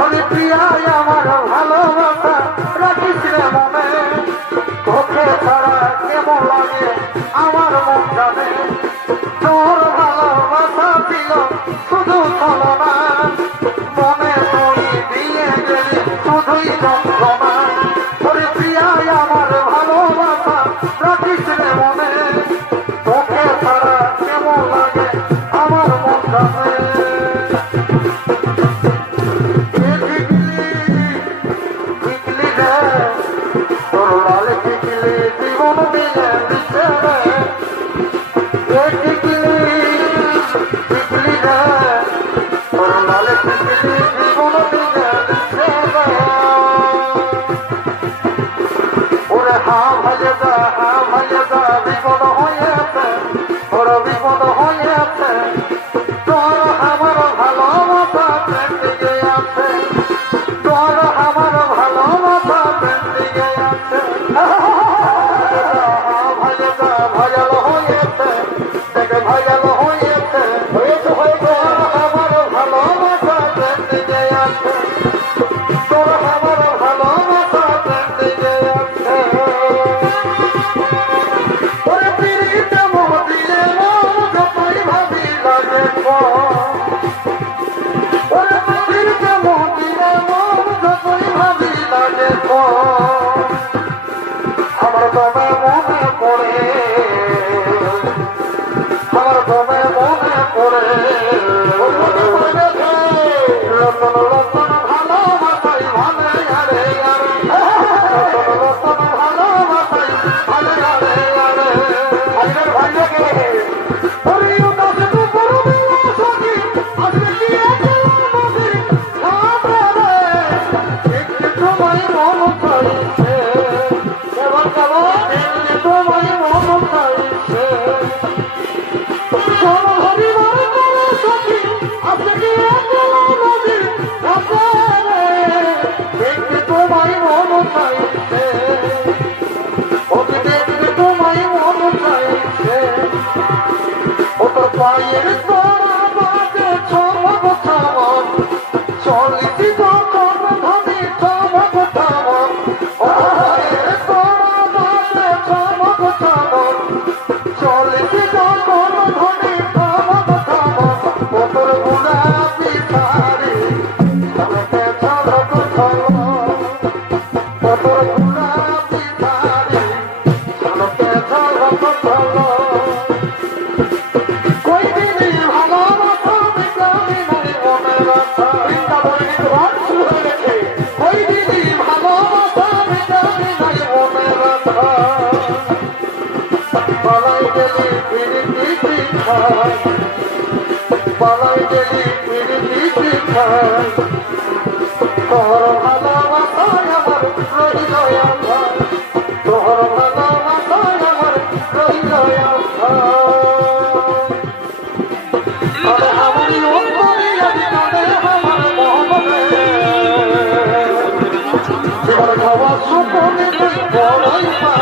ওরে প্রিয়ায় আমার ভালোবাসা রাখিস রে মনে, তোকে ছাড়া কেমন লাগে আমার মন জানে। তোর ভালোবাসা ছিল শুধু ছলনা, মনে তুই দিয়ে গেলি শুধুই যন্ত্রণা। ওরে প্রিয়ায় আমার ভালোবাসা রাখিস রে মনে, তোকে ছাড়া কেমন লাগে আমার মন জানে। জীবন দিয়ে দিচ্ছে রে, টিকলি টিকলি রে, তোর লালে টিকলি জীবন দিয়ে দিচ্ছে রে। ওরে হা ভাইয়ে যা বিপদ হয়েছে, ওর বিপদ হয়েছে, তোর আমার ভালোবাসা পেন্ডিংয়ে আছে, তোর আমার ভালোবাসা পেন্ডিংয়ে আছে। ভাইয়াল হয়েছে, দেখে ভাইয়াল হয়েছে, আমার ভালোবাসা পেন্ডিংয়ে আছে, তোর আমার ভালোবাসা পেন্ডিংয়ে আছে। ওরে পিড়িতে মদিয়ে মন যতই ভাবি লাগে, ওরে পিড়িতে মদিয়ে মন যতই ভাবি লাগে, আমার তবে মনে পড়ে, আমার তবে মনে পড়ে রতন রতন ভালোবাসাই ভালে আরে আরে, রতন রতন ভালোবাসাই ভালে আরে আরে। আজকের ভাইয়াকে ওরে উদাস দুপুর বেলা সখী আজকে কি নদীর ঘাটে রে, একটু তোমায় মন চাইছে, কেবল কেবল একটু তোমায় মন চাইছে। শোন হরিবার করে সখী আজকে কি নদীর ঘাটে রে, একটু তোমায় মন চাইছে, ওকে দেখতে তোমায় মন চাইছে। ও তোর পায়ের তোরা বাজে চমক চমক, চলিছি যখন ধনী চমক চমক, ও পায়ের তোরা বাজে চমক চমক, চলিছি যখন ধনী চমক চমক। ও তোর গুলাবি শাড়ি চলকে চলক চলক, ও তোর গুলাবি শাড়ি চলকে চলক চলক। কই দিলি ভালোবাসা বিকালি নাই মনের আশা, বৃন্দাবন শুরু হয়ে গেছে। কই দিলি ভালোবাসা বিকালি নাই মনের আশা, পালাই গেলি ফিরতি শিখায়, পালাই গেলি ফিরতি শিখায়, তোর ভালোবাসায় আমার রহিল আশা, তোর ভালোবাসায় আমার রহিল আশা। আরে আমারই অন্তরে আজ কাঁদে আমার মন রে, জীবন খাওয়া সুপনে তুই বড়ই